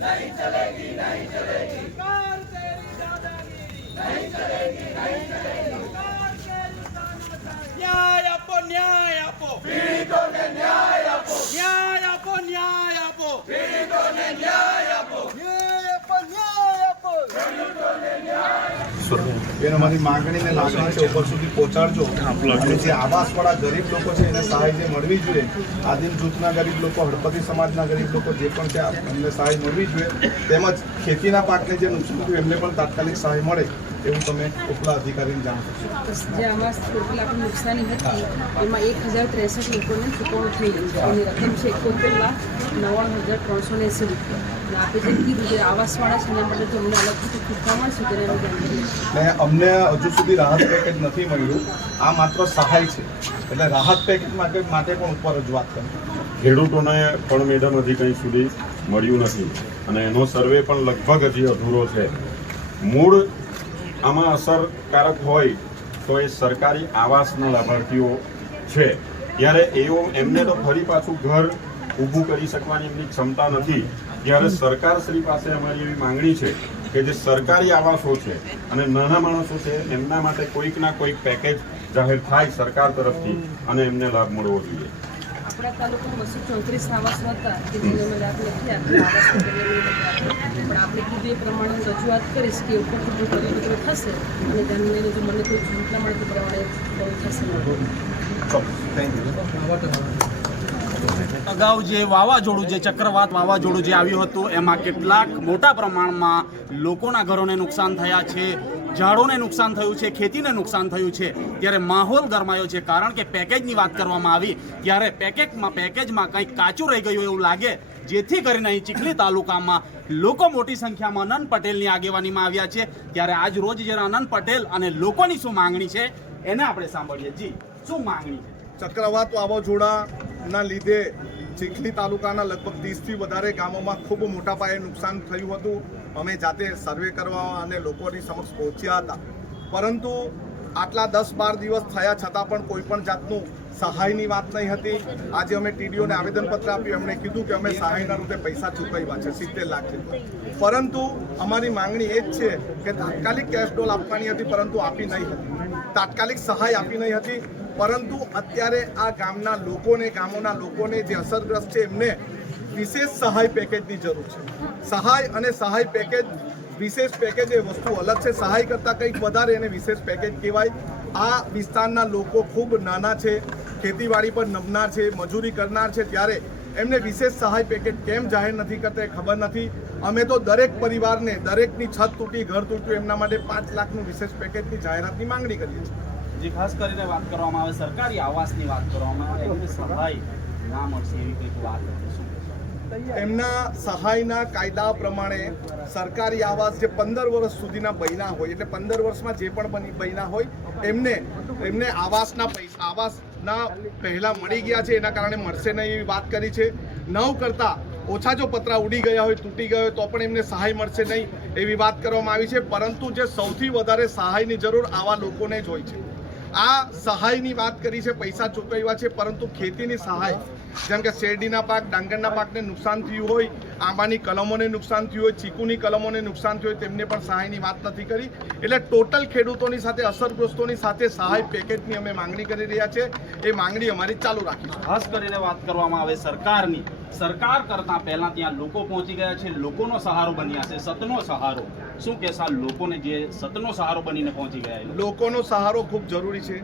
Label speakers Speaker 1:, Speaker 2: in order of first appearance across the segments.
Speaker 1: नहीं चलेगी नहीं चलेगी सरकार तेरी दादागिरी नहीं चलेगी नहीं चलेगी सरकार तेरी दादागिरी न्याय आपो न्याय आपो पीड़ितों ने न्याय आपो न्याय आपो न्याय आपो पीड़ितों ने न्याय आपो न्याय आपो न्याय
Speaker 2: બેન અમારી માંગણીને લાગણી છે ઉપર સુધી પહોંચાડજો. અને જે આવાસવાળા ગરીબ લોકો છે એને સહાય જે મળવી જોઈએ આદિમ જૂથના ગરીબ લોકો હળપતિ સમાજના ગરીબ લોકો જે પણ છે એમને સહાય મળવી જોઈએ. તેમજ ખેતીના પાકને જે નુકસાન થયું એમને પણ તાત્કાલિક સહાય મળે એવું તમે ઉપલા અધિકારીને જાણ કરશો
Speaker 3: જે આમાં ટોટલ આપણી નુકસાની હતી એમાં એક હજાર ત્રેસઠ લોકોને ચૂકવણું થઈ ગયું છે. એની રકમ છે એકોતેર લાખ નવ્વાણું હજાર ત્રણસો એંસી રૂપિયા. કીધું આવાસવાળા છે એના માટે અલગથી મળશે તેને
Speaker 2: ને અમને હજુ સુધી રાહત પેકેજ નથી મળ્યું. આ માત્ર સહાય છે. એટલે રાહત પેકેજ માટે માટે પણ ઉપર રજૂઆત કરી.
Speaker 4: ખેડૂતોને પણ મેડમ હજી કંઈ સુધી મળ્યું નથી. અને એનો સર્વે પણ લગભગ હજી અધૂરો છે. મૂળ આમાં અસરકારક હોય તો એ સરકારી આવાસના લાભાર્થીઓ છે. ત્યારે એઓ એમને તો ફરી પાછું ઘર ઊભું કરી શકવાની એમની ક્ષમતા નથી. ત્યારે સરકારશ્રી પાસે અમારી એવી માંગણી છે કે જે સરકારી આવાસો છે અને નાના માણસો છે એમના માટે કોઈક ના કોઈક પેકેજ જાહેર થાય સરકાર તરફથી અને એમને લાભ મળવો જોઈએ.
Speaker 3: આપણા તાલુકામાં બસો ચોત્રીસ આવાસ હતા કે જેને અમે લાભ નથી આપ્યો. પણ આપણે કીધું એ પ્રમાણે હું રજૂઆત કરીશ કે જો કરી થશે અને ધ્યાન જો મને કોઈ ઝૂંટલા મળે તો પ્રમાણે બહુ થશે.
Speaker 2: થેન્ક યુ
Speaker 5: અગાઉ જે વાવાઝોડું, જે ચક્રવાત વાવાઝોડું જે આવ્યું હતું, એમાં કેટલાક મોટા પ્રમાણમાં લોકોના ઘરોને નુકસાન થયા છે, ઝાડોને નુકસાન થયું છે, ખેતીને નુકસાન થયું છે. ત્યારે માહોલ ગરમાયો છે, કારણ કે પેકેજની વાત કરવામાં આવી, ત્યારે પેકેજમાં પેકેજમાં કંઈક કાચું રહી ગયું એવું લાગે, જેથી કરીને અહીં ચીખલી તાલુકામાં લોકો મોટી સંખ્યામાં અનંત પટેલની આગેવાનીમાં આવ્યા છે. ત્યારે આજ રોજ જ્યારે અનંત પટેલ અને લોકોની શું માંગણી છે, એને આપણે સાંભળીએ. જી, શું માંગણી છે?
Speaker 2: ચક્રવાત વાવાઝોડાના લીધે ચીખલી તાલુકાના લગભગ ત્રીસથી વધારે ગામોમાં ખૂબ મોટા પાયે નુકસાન થયું હતું. અમે જાતે સર્વે કરવા અને લોકોની સમક્ષ પહોંચ્યા હતા. પરંતુ આટલા દસ બાર દિવસ થયા છતાં પણ કોઈ પણ જાતનું સહાયની વાત નહીં હતી. આજે અમે ટીડીઓને આવેદનપત્ર આપ્યું. એમણે કીધું કે અમે સહાયના રૂપે પૈસા ચૂકવ્યા છે, સિત્તેર લાખ જેટલા. પરંતુ અમારી માંગણી એ જ છે કે તાત્કાલિક કેશ ડોલ આપવાની હતી, પરંતુ આપી નહીં હતી. તાત્કાલિક સહાય આપી નહીં હતી. પરંતુ અત્યારે આ ગામના લોકોને, ગામોના લોકોને જે અસરગ્રસ્ત છે, એમને વિશેષ સહાય પેકેજની જરૂર છે. સહાય અને સહાય પેકેજ, વિશેષ પેકેજ એ વસ્તુ અલગ છે. સહાય કરતાં કંઈક વધારે એને વિશેષ પેકેજ કહેવાય. આ વિસ્તારના લોકો ખૂબ નાના છે, ખેતીવાડી પર નમનાર છે, મજૂરી કરનાર છે. ત્યારે એમને વિશેષ સહાય પેકેજ કેમ જાહેર નથી કરતા એ ખબર નથી. અમે તો દરેક પરિવારને દરેકની છત તૂટી, ઘર તૂટ્યું, એમના માટે પાંચ લાખનું વિશેષ પેકેજની જાહેરાતની માંગણી કરીએ છીએ.
Speaker 5: જે ખાસ કરીને વાત કરવામાં આવે, સરકારી આવાસની વાત કરવામાં આવે એમને સહાય ના મળશે એવી કંઈક વાત હતી
Speaker 2: એમના સહાયના કાયદા પ્રમાણે સરકારી આવાસ જે પંદર વર્ષ સુધીના બન્યા હોય, એટલે પંદર વર્ષમાં જે પણ બની બન્યા હોય, એમને એમને આવાસના પૈસા આવાસના પહેલા મળી ગયા છે, એના કારણે મળશે નહીં એવી વાત કરી છે. નવ કરતાં ઓછા જો પતરા ઉડી ગયા હોય, તૂટી ગયો હોય, તો પણ એમને સહાય મળશે નહીં એવી વાત કરવામાં આવી છે. પરંતુ જે સૌથી વધારે સહાયની જરૂર આવા લોકોને જ હોય છે. આ સહાયની વાત કરી છે પૈસા ચૂકવ્યા છે પરંતુ ખેતીની સહાય જેમ કે શેરડીના પાક ડાંગરના પાકને નુકસાન થયું હોય આંબાની કલમોને નુકસાન થયું હોય ચીકુની કલમોને નુકસાન થયું હોય તેમને પણ સહાયની વાત નથી કરી. એટલે ટોટલ ખેડૂતોની સાથે અસરગ્રસ્તોની સાથે સહાય પેકેજની અમે માંગણી કરી રહ્યા છે. એ માંગણી અમારી ચાલુ રાખી
Speaker 5: ખાસ કરીને વાત કરવામાં આવે સરકારની. સરકાર કરતા પહેલા ત્યાં લોકો પહોંચી ગયા છે. લોકોનો સહારો બન્યા છે. સતનો સહારો. શું કહેશા લોકોને જે સતનો સહારો બનીને પહોંચી ગયા
Speaker 2: લોકોનો સહારો ખૂબ જરૂરી છે.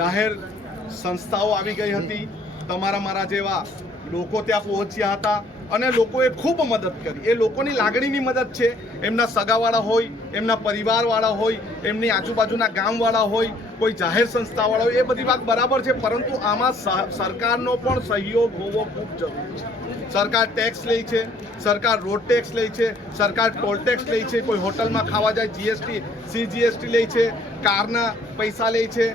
Speaker 2: જાહેર સંસ્થાઓ આવી ગઈ હતી. તમારા મારા જેવા લોકો ત્યાં પહોંચ્યા હતા અને લોકોએ ખૂબ મદદ કરી. એ લોકોની લાગણીની મદદ છે. એમના સગાવાળા હોય, એમના પરિવારવાળા હોય, એમની આજુબાજુના ગામવાળા હોય, કોઈ જાહેર સંસ્થાવાળા હોય, એ બધી વાત બરાબર છે, પરંતુ આમાં સરકારનો પણ સહયોગ હોવો ખૂબ જરૂરી છે. સરકાર ટેક્સ લે છે, સરકાર રોડ ટેક્સ લે છે, સરકાર ટોલ ટેક્સ લે છે, કોઈ હોટલમાં ખાવા જાય જીએસટી સીજીએસટી લે છે કારના પૈસા લે છે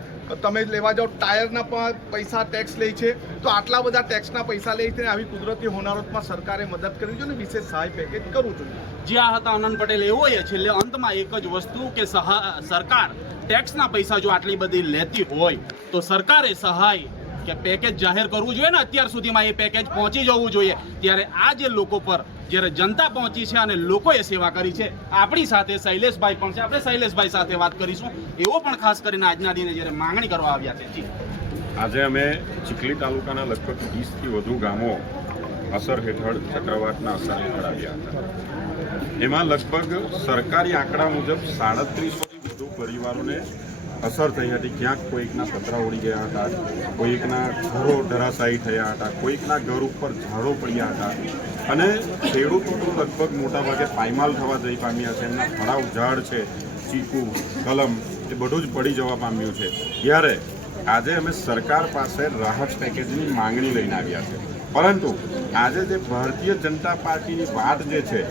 Speaker 2: તમે લેવા જાઓ. ટાયરના પણ પૈસા ટેક્સ લે છે. તો આટલા બધા ટેક્સના પૈસા લે છે આવી કુદરતી હોનારતમાં સરકારે મદદ કરવી જોઈએ અને વિશેષ સહાય પેકેજ કરવું જોઈએ.
Speaker 5: જ્યાં હતા આનંદ પટેલ, એવો એ છેલ્લે અંતમાં એક જ વસ્તુ કે સરકાર ટેક્સના પૈસા જો આટલી બધી લેતી હોય, તો સરકારે સહાય કે પેકેજ જાહેર કરવું જોઈએ ને અત્યાર સુધીમાં એ પેકેજ પહોંચી જવું જોઈએ. ત્યારે આ જે લોકો પર જ્યારે જનતા પહોંચી છે અને લોકોએ સેવા કરી છે, આપણી સાથે શૈલેષભાઈ પણ છે. આપણે શૈલેષભાઈ સાથે વાત કરીશું. એવો પણ ખાસ કરીને આજના દિને જ્યારે માંગણી કરવા આવ્યા છે.
Speaker 4: આજે અમે ચીખલી તાલુકાના લગભગ વીસથી વધુ ગામો અસર હેઠળ ચક્રવાતના અસર હેઠળ આવ્યા હતા. એમાં લગભગ સરકારી આંકડા મુજબ સાડત્રીસોથી વધુ પરિવારોને અસર થઈ હતી. ક્યાંક કોઈકના પતરા ઉડી ગયા હતા, કોઈકના ઘરો ધરાશાયી થયા હતા, કોઈકના ઘર ઉપર ઝાડો પડ્યા હતા. અને ખેડૂતો તો લગભગ મોટાભાગે પાયમાલ થવા જઈ પામ્યા છે. એમના ફળાવ ઝાડ છે, ચીકુ, કલમ, એ બધું જ પડી જવા પામ્યું છે. ત્યારે આજે અમે સરકાર પાસે રાહત પેકેજની માંગણી લઈને આવ્યા છે. પરંતુ આજે જે ભારતીય જનતા પાર્ટીની વાત જે છે,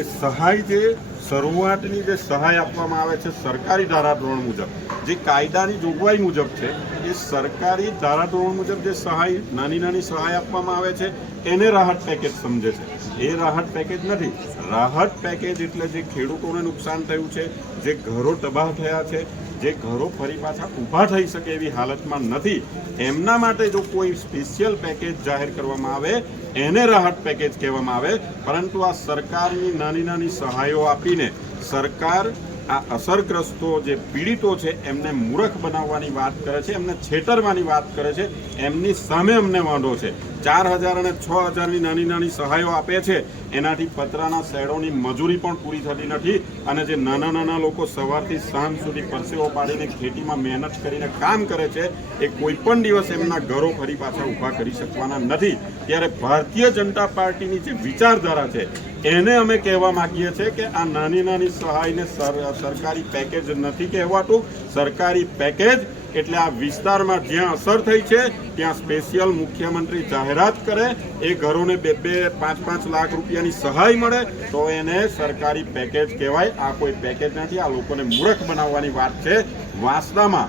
Speaker 4: એ સહાય જે શરૂઆતની જે સહાય આપવામાં આવે છે, સરકારી ધારાધોરણ મુજબ જે કાયદાની જોગવાઈ મુજબ છે, એ સરકારી ધારાધોરણ મુજબ જે સહાય, નાની નાની સહાય આપવામાં આવે છે, એને રાહત પેકેજ સમજે છે. એ રાહત પેકેજ નથી. રાહત પેકેજ એટલે જે ખેડૂતોને નુકસાન થયું છે, જે ઘરો તબાહ થયા છે, જે ઘરો ફરી પાછા ઊભા થઈ શકે એવી હાલતમાં નથી. એમના માટે જો કોઈ સ્પેશિયલ પેકેજ જાહેર કરવામાં આવે, એને રાહત પેકેજ કહેવામાં આવે. પરંતુ આ સરકારની નાની નાની સહાયો આપીને સરકાર આ અસરગ્રસ્તો જે પીડિતો છે, એમને મૂર્ખ બનાવવાની વાત કરે છે, એમને છેતરવાની વાત કરે છે, એમની સામે અમને વાંધો છે. ચાર હજાર અને છ હજારની નાની નાની સહાયો આપે છે, એનાથી પતરાના શેડોની મજૂરી પણ પૂરી થતી નથી અને જે નાના નાના લોકો સવારથી સાંજ સુધી પરસેવો પાડીને ખેતીમાં મહેનત કરીને કામ કરે છે, એ કોઈ પણ દિવસ એમના ઘરો ફરી પાછા ઊભા કરી શકવાના નથી. ત્યારે ભારતીય જનતા પાર્ટીની જે વિચારધારા છે એને અમે કહેવા માંગીએ છીએ કે આ નાની નાની સહાયને સર- સરકારી પેકેજ નથી કહેવાતું. સરકારી પેકેજ એટલે આ વિસ્તારમાં જ્યાં અસર થઈ છે, ત્યાં સ્પેશિયલ મુખ્યમંત્રી જાહેરાત કરે, એ ઘરોને બે બે, પાંચ પાંચ લાખ રૂપિયાની સહાય મળે, તો એને સરકારી પેકેજ કહેવાય. આ કોઈ પેકેજ નથી, આ લોકોને મૂર્ખ બનાવવાની વાત છે. વાંસદામાં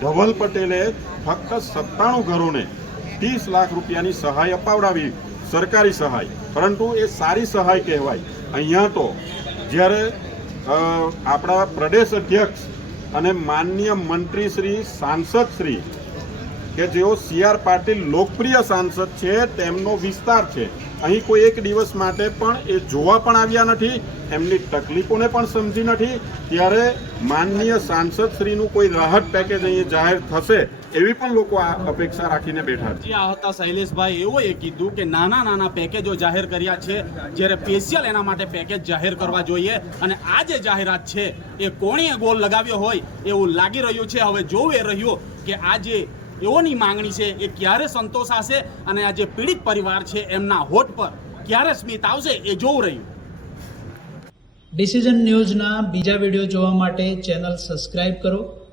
Speaker 4: ધવલ પટેલે ફક્ત સત્તાણું ઘરોને ત્રીસ લાખ રૂપિયાની સહાય અપાવડાવી. સરકારી સહાય. પરંતુ એ સારી સહાય કહેવાય. અહીંયા તો જ્યારે આપણા પ્રદેશ અધ્યક્ષ અને માનનીય મંત્રી શ્રી, સાંસદ શ્રી, કે જેઓ સી આર પાટીલ લોકપ્રિય સાંસદ છે, તેમનો વિસ્તાર છે. અહીં કોઈ એક દિવસ માટે પણ એ જોવા પણ આવ્યા નથી, એમની તકલીફોને પણ સમજી નથી. ત્યારે માનનીય સાંસદ શ્રીનું કોઈ રાહત પેકેજ અહીં જાહેર થશે એવી પણ લોકો આ અપેક્ષા રાખીને બેઠા છે.
Speaker 5: જે આ હતા શૈલેષભાઈ એવો એ કીધું કે નાના નાના પેકેજો જાહેર કર્યા છે. જ્યારે સ્પેશિયલ એના માટે પેકેજ જાહેર કરવા જોઈએ. અને આ જે જાહેરાત છે એ કોણીએ ગોલ લગાવ્યો હોય એવું લાગી રહ્યું છે. હવે જોવું એ રહ્યું કે આ જે એઓની માંગણી છે એ ક્યારે સંતોષાશે અને આ જે પીડિત પરિવાર છે એમના હોઠ પર ક્યારે સ્મિત આવશે એ જોવું રહ્યું.
Speaker 6: ડિસિઝન ન્યૂઝના બીજા વીડિયો જોવા માટે ચેનલ સબસ્ક્રાઇબ કરો.